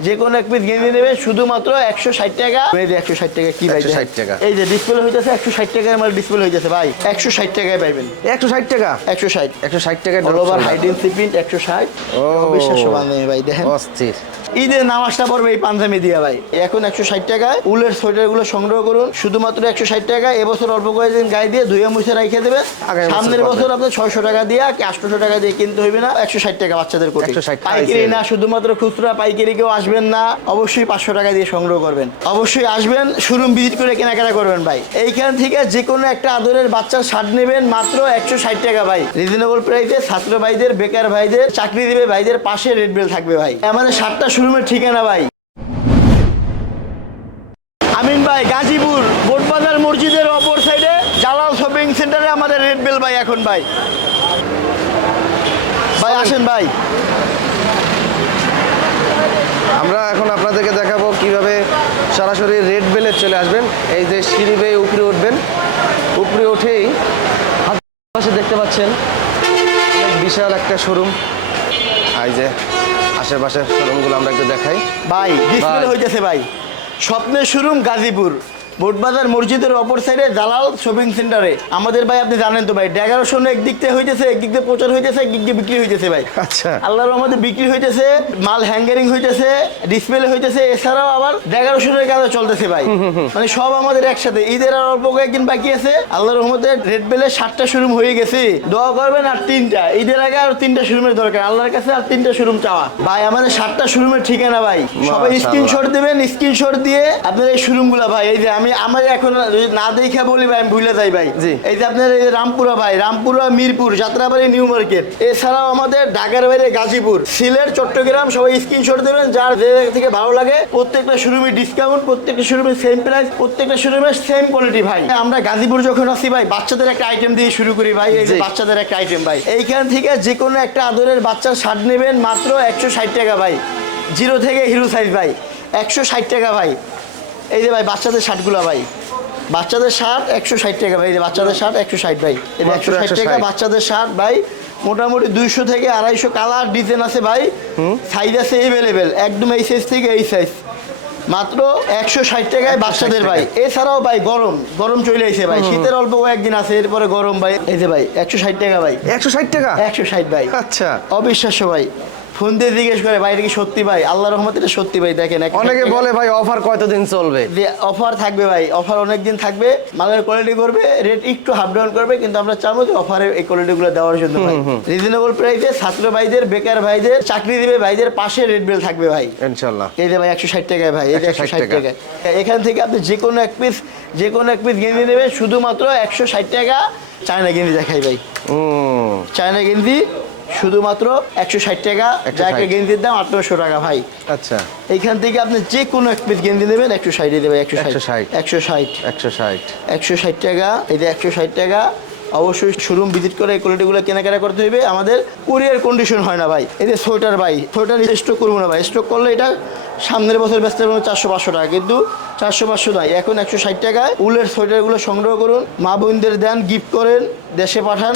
যে কোনো এক পিস গেঞ্জি নেবে শুধুমাত্র একশো ষাট টাকা একশো ষাট টাকা কি ভাই 160 টাকা। এই যে ডিসপ্লে হইতেছে একশো ষাট টাকায় আমার ডিসপ্লে হইতেছে ভাই একশো ষাট টাকায় পাইবেন একশো ষাট টাকা একশো ষাট একশো ষাট টাকা অল ওভার হাইডিন সিপিন্ট একশো ষাট ও। অবিশ্বাস্য বান্ধবী ভাই দেখেন অস্থির ঈদের নামাজটা পড়বে এই পাঞ্জাবি দিয়া ভাই এখন একশো ষাট টাকায় উলের সোয়েটারগুলো সংগ্রহ করুন শুধুমাত্র একশো ষাট টাকা এবছর অল্প কয়েকদিন গায়ে দিয়ে ধুয়ে মুছে রেখে দেবেন সামনের বছর আপনার ছয়শো টাকা দিয়ে কি আটশোশো টাকা দিয়ে কিনতে হইবে না একশো ষাট টাকা বাচ্চাদের কোটি পাইকারি না শুধুমাত্র খুচরা পাইকারি কেউ আসবেন না, অবশ্যই পাঁচশো টাকা দিয়ে সংগ্রহ করবেন। অবশ্যই আসবেন, শোরুম ভিজিট করে কেনাকাটা করবেন ভাই। এইখান থেকে যে কোনো একটা আদরের বাচ্চার শার্ট নেবেন মাত্র একশো ষাট টাকা ভাই। রিজনেবল প্রাইসে ছাত্র ভাইদের, বেকার ভাইদের, চাকরি দিবে ভাইদের পাশে রেড বেল থাকবে ভাই। আমাদের সাতটা শোরুমের ঠিকানা ভাই। আমিন ভাই, গাজীপুর, বোটবাজার মসজিদের অপর সাইডে জালাল শপিং সেন্টারে আমাদের রেড বেল ভাই এখন ভাই। ভাই, আসেন ভাই। আমরা এখন আপনাদেরকে দেখাবো কীভাবে সরাসরি রেড বেলে চলে আসবেন। এই যে সিঁড়ি বেয়ে উপরে উঠবেন। উপরে উঠেই হাত পাশে দেখতে পাচ্ছেন বিশাল একটা শোরুম। এই যে আশেপাশের শোরুমগুলো আমরা একটু দেখাই। ভাই ডিসপ্লে ভাই। হইতেছে ভাই। স্বপ্নের শোরুম গাজীপুর। বোটবাজার মসজিদের অপর সাইডে জালাল শপিং সেন্টারে আমাদের ভাই আপনি জানেন তো ভাই এগারোশো একদিক থেকে হইতেছে একদিক দিয়ে প্রচার হইতেছে একদিক দিয়ে বিক্রি হইতেছে ভাই। আচ্ছা। আল্লাহর আমাদের বিক্রি হইতেছে মাল হ্যাঙ্গারিং হইতেছে ডিসপ্লে হইতেছে এছাড়াও আবার ডেগারোশনের কাজে চলতেছে ভাই। মানে সব আমাদের একসাথে। ঈদের আর অল্প কয়েকদিন বাকি আছে। আল্লাহর রহমতে রেড বেলের সাতটা শোরুম হয়ে গেছে। দোয়া করবেন আর তিনটা। ঈদের আগে আর তিনটা শোরুমের দরকার। আল্লাহর কাছে আর তিনটা শোরুম চাওয়া। ভাই আমাদের সাতটা শোরুমের ঠিকানা ভাই। সবাই। স্ক্রিনশট দেবেন স্ক্রিনশট দিয়ে আপনার এই শোরুমগুলো ভাই এই যে আমি আমার এখন না দেখে বলি ভাই আমি ভুলে যাই ভাই। জি। এই যে আপনার এই রামপুরা ভাই রামপুরা মিরপুর যাত্রাবাড়ি নিউ মার্কেট। এছাড়াও আমাদের ঢাকার বাইরে গাজীপুর সিলেট চট্টগ্রাম সবাই স্ক্রিনশট দেবেন যার যে জায়গা থেকে ভালো লাগে প্রত্যেকটা শোরুমে ডিসকাউন্ট প্রত্যেকটা শোরুমে সেম প্রাইস প্রত্যেকটা শোরুমে সেম কোয়ালিটি ভাই। আমরা গাজীপুর যখন আসি ভাই বাচ্চাদের একটা আইটেম দিয়ে শুরু করি ভাই এই যে বাচ্চাদের একটা আইটেম ভাই। এইখান থেকে যে কোনো একটা আদরের বাচ্চার শার্ট নেবেন মাত্র একশো ষাট টাকা ভাই। জিরো থেকে হিরো সাইজ ভাই। একশো ষাট টাকা ভাই। এই যে ভাই বাচ্চাদের শার্টগুলো ভাই। বাচ্চাদের শার্ট একশো ষাট টাকা ভাই এই যে বাচ্চাদের শার্ট একশো ষাট ভাই। এই একশো ষাট টাকা বাচ্চাদের শার্ট ভাই মোটামুটি দুইশো থেকে আড়াইশো কালার ডিজাইন আছে ভাই। সাইজ আছে এভেলেবেল একদম এই সাইজ থেকে এই সাইজ মাত্র একশো ষাট টাকায় বাচ্চাদের ভাই। এছাড়াও ভাই গরম। গরম চলে এসে ভাই। শীতের অল্প কয়েকদিন আছে এরপরে গরম ভাই। এই যে ভাই একশো ষাট টাকা ভাই। একশো ষাট টাকা? একশো ষাট ভাই। আচ্ছা। অবিশ্বাস্য ভাই। ফোন দিয়ে জিজ্ঞেস করে ভাই এটা কি সত্যি ভাই? আল্লাহ রহমত এটা সত্যি ভাই দেখেন 160 অনেকে বলে ভাই অফার কতদিন চলবে? যে অফার থাকবে ভাই অফার অনেক দিন থাকবে মালের কোয়ালিটি করবে রেট একটু হাফ ডাউন করবে কিন্তু আমরা চাবো যে অফারে এই কোয়ালিটিগুলো দেওয়ার জন্য ভাই। রিজনেবল প্রাইসে ছাত্র ভাইদের বেকার ভাইদের চাকরি দিবে ভাইদের পাশে রেট বেল থাকবে ভাই। ইনশাল্লাহ এই যে ভাই একশো ষাট টাকায় ভাই এই যে একশো ষাট টাকায়। এখান থেকে আপনি যে কোনো এক পিস যে কোনো এক পিস গেঞ্জি নেবেন শুধুমাত্র একশো ষাট টাকা চায়না গেঞ্জি দেখাই ভাই। চায়না গেঞ্জি শুধুমাত্র একশো ষাট টাকা। 160 যা একটা গেঞ্জির দাম আঠারোশো টাকা ভাই। আচ্ছা। এইখান থেকে আপনি যে কোনো এক পিস গেঞ্জি নেবেন একশো ষাটে দেবে একশো ষাট। 160 একশো ষাট। একশো ষাট। একশো ষাট টাকা এই যে একশো ষাট টাকা অবশ্যই শোরুম ভিজিট করে এই কোয়ালিটিগুলো কেনাকাটা করতে হবে। আমাদের কুরিয়ার কন্ডিশন হয় না ভাই। এই যে সোয়েটার ভাই সোয়েটার স্টক করব না ভাই। স্টক করলে এটা সামনের বছর ব্যস্ত হবে চারশো পাঁচশো টাকা। কিন্তু চারশো পাঁচশো নয় এখন একশো ষাট টাকায় উলের সোয়েটারগুলো সংগ্রহ করুন। মা বোনদের দেন গিফট করেন দেশে পাঠান।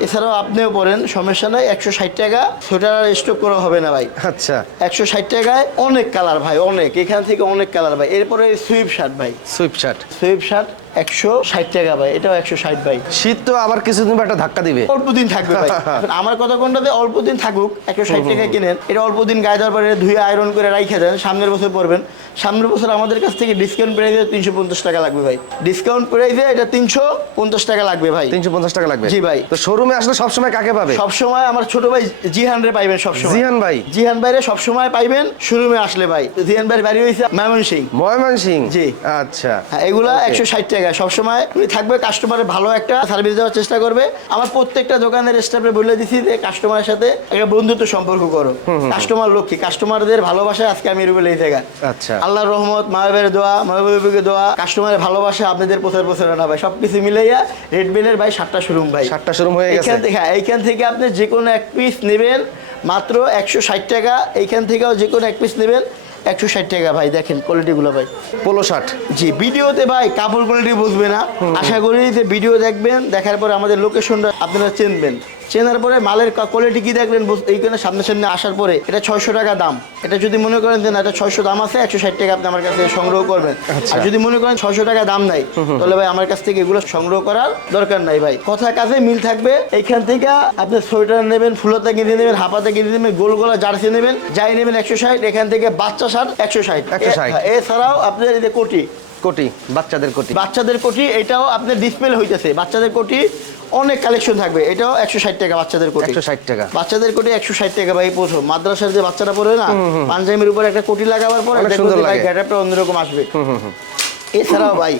এছাড়াও আপনিও পড়েন সমস্যা নাই একশো ষাট টাকা সোয়েটার আর স্টক করা হবে না ভাই। আচ্ছা। একশো ষাট টাকায় অনেক কালার ভাই অনেক এখান থেকে অনেক কালার ভাই। এরপরে সুইপ শার্ট ভাই। Sweatshirt. সুইপ শার্ট একশো ষাট টাকা ভাই এটাও একশো ষাট ভাই। শীত তো আবার কিছুদিন একটা ধাক্কা দিবে। অল্প দিন থাকবে ভাই। আমার কথা কোনটাতে অল্প দিন থাকুক একশো ষাট টাকা কিনেন এটা অল্প দিন গায়ে দেওয়ার পরে ধুয়ে আয়রন করে রাইখে দেন সামনের বছর পড়বেন সামনের বছর আমাদের কাছ থেকে ডিসকাউন্ট প্রাইসে তিনশো পঞ্চাশ টাকা লাগবে ভাই। ডিসকাউন্ট প্রাইসে এটা তিনশো পঞ্চাশ টাকা লাগবে ভাই। তিনশো পঞ্চাশ টাকা লাগবে? জি ভাই। তো শোরুমে আসলে সবসময় কাকে পাবে? সবসময় আমার ছোট ভাই জিহান রে পাইবেন সবসময়। জিহান ভাই? জিহান ভাই রে সবসময় পাইবেন শোরুমে আসলে ভাই। জিহান ভাই বাড়ি হয়েছে ময়মনসিং ময়মন সিং জি। আচ্ছা। হ্যাঁ এগুলা একশো ষাট টাকা সবসময় উনি থাকবে কাস্টমারের ভালো একটা সার্ভিস দেওয়ার চেষ্টা করবে। আমার প্রত্যেকটা দোকানের স্টাফে বলে দিছি যে কাস্টমারের সাথে একটা বন্ধুত্ব সম্পর্ক করো। কাস্টমার লক্ষ্মী। কাস্টমারদের ভালোবাসা আজকে আমি রুবেল এই জায়গা। আচ্ছা। আল্লাহর রহমত মাহবের দোয়া মাহবুবের দোয়া কাস্টমারের ভালোবাসা আপনাদের প্রচার প্রচারণা ভাই। সবকিছু মিলাইয়া রেড বিলের ভাই সাতটা শোরুম ভাই। সাতটা শোরুম হয়ে গেছে। এইখান থেকে হ্যাঁ এইখান থেকে আপনি যে কোনো এক পিস নেবেন মাত্র একশো ষাট টাকা। এইখান থেকেও যে কোনো এক পিস নেবেন একশো ষাট টাকা ভাই দেখেন কোয়ালিটিগুলো ভাই। পোলো শার্ট জি ভিডিওতে ভাই কাপড় কোয়ালিটি বুঝবে না। আশা করি যে ভিডিও দেখবেন দেখার পর আমাদের লোকেশনটা আপনারা চিনবেন। চেনার পরে মালের কোয়ালিটি কি দেখলেন বুঝ- এইখানে সামনে সামনে আসার পরে এটা ছয়শো টাকা দাম। এটা যদি মনে করেন যে না এটা ছয়শো দাম আছে একশো ষাট টাকা আপনি আমার কাছে সংগ্রহ করবেন। আচ্ছা। আর যদি মনে করেন ছয়শো টাকা দাম নাই তাহলে ভাই আমার কাছ থেকে এগুলো সংগ্রহ করার দরকার নাই ভাই। কথা কাজে মিল থাকবে এইখান থেকে আপনি সোয়েটার নেবেন ফুলতা কিনে নেবেন হাফাতা কিনে নেবেন গোল গোলা জার্সি নেবেন যাই নেবেন একশো ষাট এখান থেকে বাচ্চা শার্ট একশো ষাট। 160 এছাড়াও আপনার এই কোটি কোটি বাচ্চাদের কোটি। বাচ্চাদের কোটি এটাও আপনার ডিসপ্লে হইতেছে। বাচ্চাদের কোটি অনেক কালেকশন থাকবে। এটাও একশো ষাট টাকা বাচ্চাদের কোটি। একশো ষাট টাকা। বাচ্চাদের কোটি একশো ষাট টাকা ভাই প্রথম মাদ্রাসার যে বাচ্চারা পড়ে না পাঞ্জাবির উপর একটা কোটি লাগাবার পর। গ্যাটাপটা অন্যরকম আসবে। এছাড়াও ভাই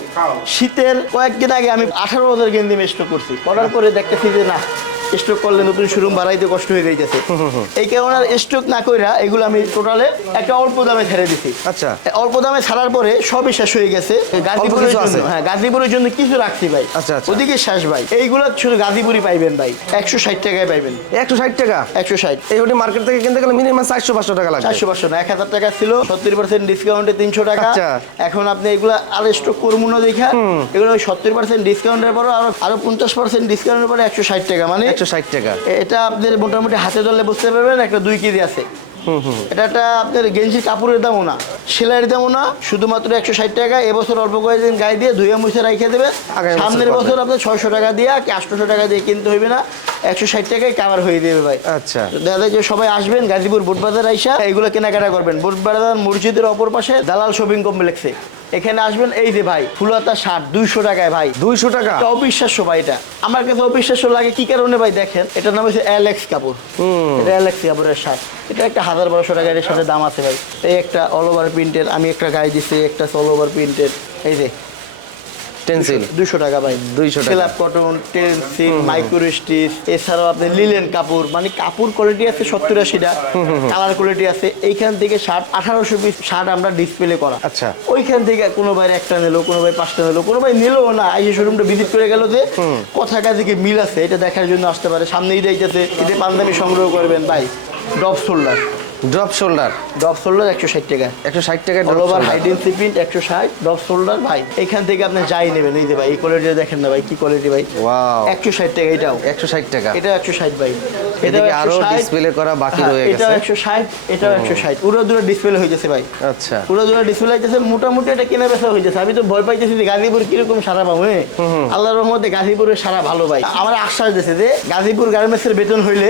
শীতের কয়েকদিন আগে আমি আঠারো বছর গেঞ্জি স্টক করছি। করার পরে দেখতেছি যে না স্টক করলে নতুন শোরুম বাড়াইতে কষ্ট হয়ে যাইতেছে। এই কারণে আর স্টক না কইরা এগুলো আমি টোটালে একটা অল্প দামে ছেড়ে দিছি। আচ্ছা। অল্প দামে ছাড়ার পরে সবই শেষ হয়ে গেছে। গাজীপুরের জন্য? হ্যাঁ গাজীপুরের জন্য কিছু রাখছি ভাই। আচ্ছা, আচ্ছা। ওদিকে শেষ ভাই। এইগুলো শুধু গাজীপুরি পাইবেন ভাই। একশো ষাট টাকায় পাইবেন। একশো ষাট টাকা? একশো ষাট। এই হোটেল মার্কেট থেকে কিনতে গেলে মিনিমাম চারশো পাঁচশো টাকা লাগবে। চারশো পাঁচশো না এক হাজার টাকা ছিল সত্তর পার্সেন্ট ডিসকাউন্টে তিনশো টাকা। আচ্ছা। এখন আপনি এগুলো আর স্টক করব না দেখা এগুলো সত্তর পার্সেন্ট ডিসকাউন্টের পরও আরও আরও পঞ্চাশ পার্সেন্ট ডিসকাউন্টের পরে একশো ষাট টাকা। মানে একশো ষাট টাকা। এটা আপনার মোটামুটি হাতে ধরলে বুঝতে পারবেন একটা দুই কেজি আছে। এটা একটা আপনার গেঞ্জির কাপড়ের দামও না সেলাইয়ের দামও না শুধুমাত্র একশো ষাট টাকা। এবছর অল্প কয়েকদিন গায়ে দিয়ে ধুয়ে মুছে রেখে দেবেন সামনের বছর আপনার ছয়শো টাকা দিয়ে কি আটশোশো টাকা দিয়ে কিনতে হইবে না। একশো ষাট টাকায় কাভার হয়ে দেবে ভাই। আচ্ছা। যায় যে সবাই আসবেন গাজীপুর বুটবাজার আইসা এগুলো কেনাকাটা করবেন। বুটবাজার মসজিদের অপর পাশে দালাল শপিং কমপ্লেক্সে। এখানে আসবেন এই যে ভাই ফুলতা শার্ট দুইশো টাকায় ভাই। দুইশো টাকা? এটা অবিশ্বাস্য ভাই এটা। আমার কাছে অবিশ্বাস্য লাগে কি কারণে ভাই দেখেন? এটার নাম হচ্ছে অ্যালেক্স কাপুর এটা অ্যালেক্স কাপড়ের শার্ট। এটা একটা হাজার বারোশো টাকা এর সাথে দাম আছে ভাই। এই একটা অল ওভার প্রিন্টের আমি একটা গায়ে দিচ্ছি একটা অল ওভার প্রিন্টের এই যে টেন্সিল দুশো টাকা ভাই। 200 টাকা। সেলাপ কটন টেন্সিল মাইক্রোস্টিচ এছাড়াও আপনি লিলেন কাপড় মানে কাপড় কোয়ালিটি আছে সত্তর আশিটা কালার কোয়ালিটি আছে। এইখান থেকে শার্ট আঠারোশো পিস শার্ট আমরা ডিসপ্লে করা। আচ্ছা। ওইখান থেকে কোনো ভাই একটা নিলো কোনো ভাই পাঁচটা নিলো কোনো ভাই নিলো না। এই শোরুমটা ভিজিট করে গেল যে কথা কাজে কি মিল আছে এটা দেখার জন্য আসতে পারে। সামনে ঈদ আইতেছে ঈদে পাঞ্জাবি সংগ্রহ করবেন ভাই drop shoulder drop shoulder drop shoulder একশো ষাট টাকা। একশো ষাট টাকা ড্রপ ওভার একশো ষাট ডপ শোল্ডার ভাই। এখান থেকে আপনি যাই নেবেন এই যে ভাই এই কোয়ালিটি দেখেন না ভাই কি কোয়ালিটি ভাই। ওয়াও একশো ষাট টাকা এটাও। একশো ষাট টাকা। এটা একশো ষাট ভাই। এদিকে আরও ডিসপ্লে করা বাকি রয়ে এটাও গেছে এটাও পুরো দূরে ডিসপ্লে হয়ে গেছে ভাই। আচ্ছা। পুরো দূরে ডিসপ্লে হয়েছে মোটামুটি এটা কেনা বেচা হয়ে যাচ্ছে আমি তো ভয় পাইতেছি যে গাজীপুর কীরকম সারা পাবো হ্যাঁ? আল্লাহর রহমতে গাজীপুরের সারা ভালো ভাই। আমার আশ্বাস দিয়েছে যে গাজীপুর গার্মেন্টসের বেতন হইলে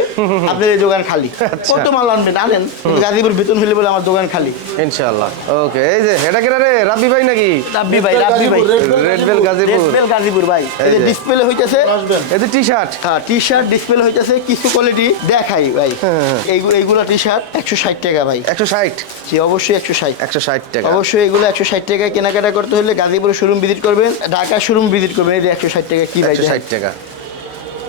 আপনার এই দোকান খালি। আচ্ছা। কত মাল আনবেন আনেন? গাজীপুর বেতন হইলে বলে আমার দোকান খালি। ইনশাআল্লাহ। ওকে এই যে এটা কেনা রে রাব্বি ভাই নাকি? রাব্বি ভাই রাব্বি ভাই। Red bell Gazipur red bell Gazipur ভাই। এই যে ডিসপ্লে হইতেছে এই যে টি শার্ট হ্যাঁ টি শার্ট ডিসপ্লে হইতেছে কিছু কোয়ালিটি দেখাই ভাই। হ্যাঁ। এইগু- এইগুলো টি শার্ট একশো ষাট টাকা ভাই। একশো ষাট? জি অবশ্যই একশো ষাট। একশো ষাট টাকা। অবশ্যই এগুলো একশো ষাট টাকায় কেনাকাটা করতে হলে গাজীপুর শোরুম ভিজিট করবেন ঢাকা শোরুম ভিজিট করবেন এই যে একশো ষাট টাকা কি ভাই ষাট টাকা।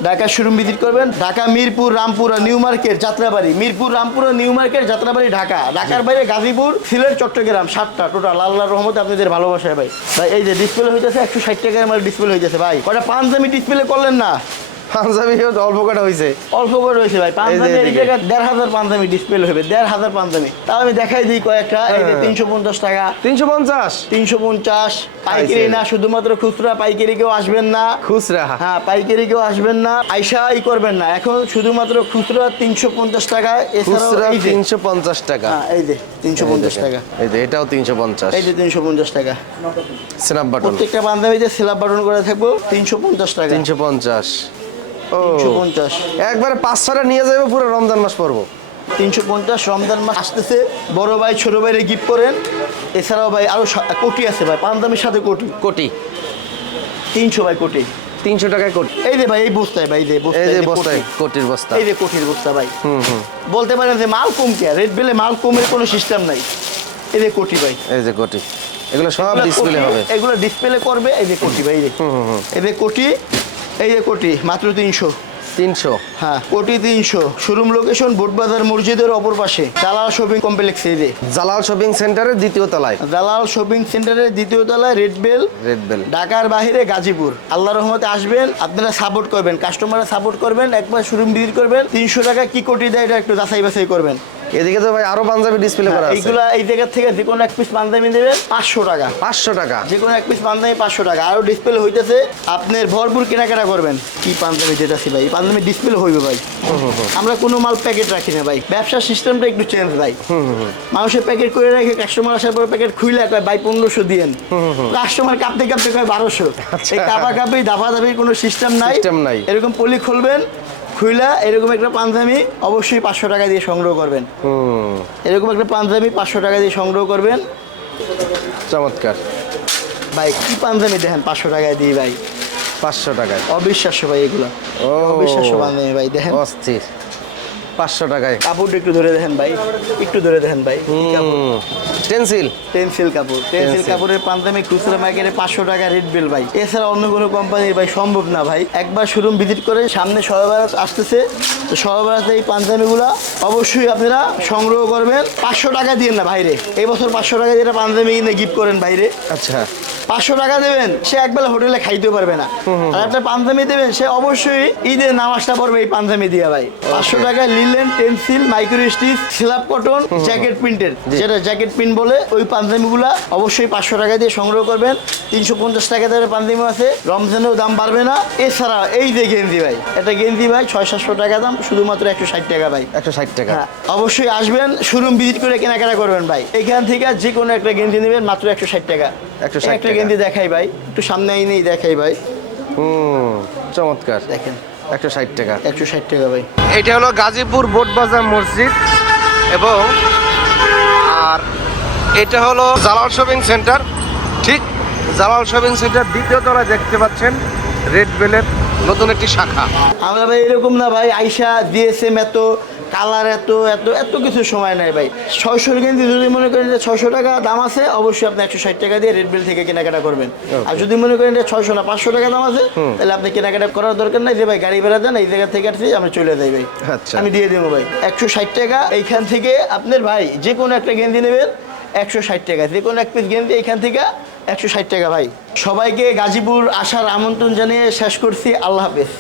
ঢাকা শোরুম ভিজিট করবেন। ঢাকা মিরপুর রামপুর আর নিউ মার্কেট যাত্রাবাড়ি। মিরপুর রামপুরা আর নিউ মার্কেট যাত্রাবাড়ি ঢাকা। ঢাকার বাইরে গাজীপুর সিলেট চট্টগ্রাম সাতটা টোটাল। আল্লাহ রহমতে আপনাদের ভালোবাসায় ভাই। ভাই এই যে ডিসপ্লে হইতেছে একশো ষাট টাকার আমার ডিসপ্লে হইতেছে ভাই। কটা পাঞ্জামি ডিসপ্লে করলেন না? পাঞ্জাবি অল্প কাটা হয়েছে অল্প করে রয়েছে ভাই? পাঞ্জাবি এই জায়গায় দেড় হাজার পাঞ্জাবি ডিসপ্লে হবে দেড় হাজার পাঞ্জাবি। তাও আমি দেখাই দিই কয়েকটা এই যে হ্যাঁ। তিনশো পঞ্চাশ টাকা। তিনশো পঞ্চাশ? তিনশো পঞ্চাশ পাইকারি না শুধুমাত্র খুচরা পাইকারি কেউ আসবেন না। খুচরা? হ্যাঁ পাইকারি কেউ আসবেন না। আইসা ই করবেন না। এখন শুধুমাত্র খুচরা তিনশো পঞ্চাশ টাকা যে। তিনশো পঞ্চাশ টাকা। হ্যাঁ এই যে তিনশো পঞ্চাশ টাকা। এই যে এটাও তিনশো পঞ্চাশ। এই যে তিনশো পঞ্চাশ টাকা। স্ন্যাপ বাটন প্রত্যেকটা বান্ধবীতে স্ল্যাব বাটন করে থাকব তিনশো পঞ্চাশ টাকা। তিনশো পঞ্চাশ। তিনশো পঞ্চাশ। একবারে পাঁচ ছটা নিয়ে যাবে পুরো রমজান মাস পড়ব। তিনশো পঞ্চাশ রমজান মাস আসতেছে। বড় ভাই ছোট ভাইরে গিফট করেন। এছাড়াও ভাই আরও কোটি আছে ভাই পাঞ্জাবির সাথে কোটি। কোটি। তিনশো ভাই কোটি। তিনশো টাকায় কোটি। এই যে ভাই এই বস্তায় ভাই যে এই বস্তায় যে এই যে বস্তায় কোটির। বস্তা। এই যে কোটির বস্তা ভাই। হুম হুম। বলতে পারেন যে মাল কম কে? রেড বেলে মাল কমের কোনো সিস্টেম নাই। এই যে কোটি ভাই। এই যে কোটি। এগুলো সব ডিসপ্লে হবে। এগুলো ডিসপ্লে করবে এই যে কোটি ভাই এই যে। এই যে কোটি। এই যে কোটি মাত্র তিনশো। তিনশো? হ্যাঁ কোটি তিনশো। শোরুম লোকেশন বোটবাজার মসজিদের অপর পাশে জালাল শপিং কমপ্লেক্স এই যে। জালাল শপিং সেন্টারের দ্বিতীয় তলায়। জালাল শপিং সেন্টারের দ্বিতীয় তলায় রেড বেল রেড বেল ঢাকার বাইরে গাজীপুর। আল্লাহ রহমতে আসবেন আপনারা সাপোর্ট করবেন কাস্টমাররা সাপোর্ট করবেন একবার শোরুম ভিজিট করবেন। তিনশো টাকা কি কোটি দেয় এটা একটু যাচাই বাছাই করবেন। এদিকে তো ভাই আরও পাঞ্জাবি ডিসপ্লে করা আছে। এইগুলা এই জায়গা থেকে যে কোনো এক পিস পাঞ্জাবি নেবেন পাঁচশো টাকা। পাঁচশো টাকা। যে কোনো এক পিস পাঞ্জাবি পাঁচশো টাকা। আরও ডিসপ্লে হইতেছে আপনার ভরপুর কেনাকাটা করবেন। কি পাঞ্জাবি যেটাছি ভাই? পাঞ্জাবি ডিসপ্লে হইবে ভাই। আমরা কোনো মাল প্যাকেট রাখি না ভাই। ব্যবসার সিস্টেমটা একটু চেঞ্জ ভাই। মানুষের প্যাকেট করে রাখে কাস্টমার আসার পর প্যাকেট খুইলে কয় ভাই পনেরোশো দিয়েন। কাস্টমার কাঁপতে কাঁপতে কয় বারোশো। এই কাপা কাপি দাফা দাফির কোনো সিস্টেম নাই। System নাই। এরকম পলি খুলবেন খুইলা এরকম একটা পাঞ্জাবি অবশ্যই পাঁচশো টাকা দিয়ে সংগ্রহ করবেন। এরকম একটা পাঞ্জাবি পাঁচশো টাকা দিয়ে সংগ্রহ করবেন। চমৎকার। ভাই কি পাঞ্জাবি দেখেন পাঁচশো টাকায় দিই ভাই? পাঁচশো টাকায়। অবিশ্বাস্য ভাই এগুলো। অবিশ্বাস্য পাঞ্জাবি ভাই দেখেন। অস্থির। পাঁচশো টাকায়। কাপড়টা একটু ধরে দেখেন ভাই একটু ধরে দেখেন ভাই টেন্সিল পেন্সিল। কাপড় Pencil। কাপড়ের পাঞ্জাবি খুচরা মার্কেটে পাঁচশো টাকা রেট বিল ভাই। এছাড়া অন্য কোনো কোম্পানির ভাই সম্ভব না ভাই। একবার শোরুম ভিজিট করে সামনে সহবারাত আসতেছে। তো সহবারাতে এই পাঞ্জাবিগুলো অবশ্যই আপনারা সংগ্রহ করবেন। পাঁচশো টাকা দিয়ে না ভাইরে। এই বছর পাঁচশো টাকা দিয়ে পাঞ্জাবি কিনে গিফট করেন বাইরে আচ্ছা। পাঁচশো টাকা দেবেন সে একবেলা হোটেলে খাইতে পারবে না। আর একটা পাঞ্জাবি দেবেন সে অবশ্যই ঈদের নামাজটা পড়বে এই পাঞ্জাবি দিয়ে ভাই। পাঁচশো টাকা লিলেন পেন্সিল মাইক্রো স্টিচ সিলাপ কটন জ্যাকেট প্রিন্টের। যেটা জ্যাকেট প্রিন্ট বলে ওই পাঞ্জাবিগুলা অবশ্যই পাঁচশো টাকা দিয়ে সংগ্রহ করবেন। তিনশো পঞ্চাশ টাকা দিয়ে পাঞ্জাবি আছে রমজানেও দাম বাড়বে না। এছাড়া এই যে গেঞ্জি ভাই একটা গেঞ্জি ভাই ছয় সাতশো টাকা দাম শুধুমাত্র একশো ষাট টাকা ভাই। একশো ষাট টাকা। হ্যাঁ অবশ্যই আসবেন শোরুম ভিজিট করে কেনাকাটা করবেন ভাই। এখান থেকে যে কোনো একটা গেঞ্জি নেবেন মাত্র একশো ষাট টাকা। 160 একটা টাকা। গেঞ্জি দেখাই ভাই একটু সামনে আইনেই দেখাই ভাই। হুম চমৎকার। দেখেন। একশো ষাট টাকা। একশো ষাট টাকা ভাই। এটা হলো গাজীপুর বোটবাজার মসজিদ এবং আর এটা হলো জালাল শপিং সেন্টার। ঠিক জালাল শপিং সেন্টার দ্বিতীয় তলায় দেখতে পাচ্ছেন রেড বেলের নতুন একটি শাখা। আমরা ভাই এরকম না ভাই আইসা জিএসএম এত কালার এত এত এত কিছু সময় নাই ভাই। ছয়শো গেঞ্জি যদি মনে করেন যে ছয়শো টাকা দাম আছে অবশ্যই আপনি একশো ষাট টাকা দিয়ে রেড বিল থেকে কেনাকাটা করবেন। আর যদি মনে করেন যে ছয়শো না পাঁচশো টাকা দাম আছে তাহলে আপনি কেনাকাটা করার দরকার নাই যে ভাই গাড়ি ভাড়া দেন এই জায়গা থেকে আসছি আমি চলে যাই ভাই। আচ্ছা। আমি দিয়ে দেবো ভাই। একশো ষাট টাকা এইখান থেকে আপনার ভাই যে কোনো একটা গেঞ্জি নেবেন একশো ষাট টাকা। যে কোনো এক পিস গেঞ্জি এইখান থেকে একশো ষাট টাকা ভাই। সবাইকে গাজীপুর আসার আমন্ত্রণ জানিয়ে শেষ করছি। আল্লাহ হাফেজ।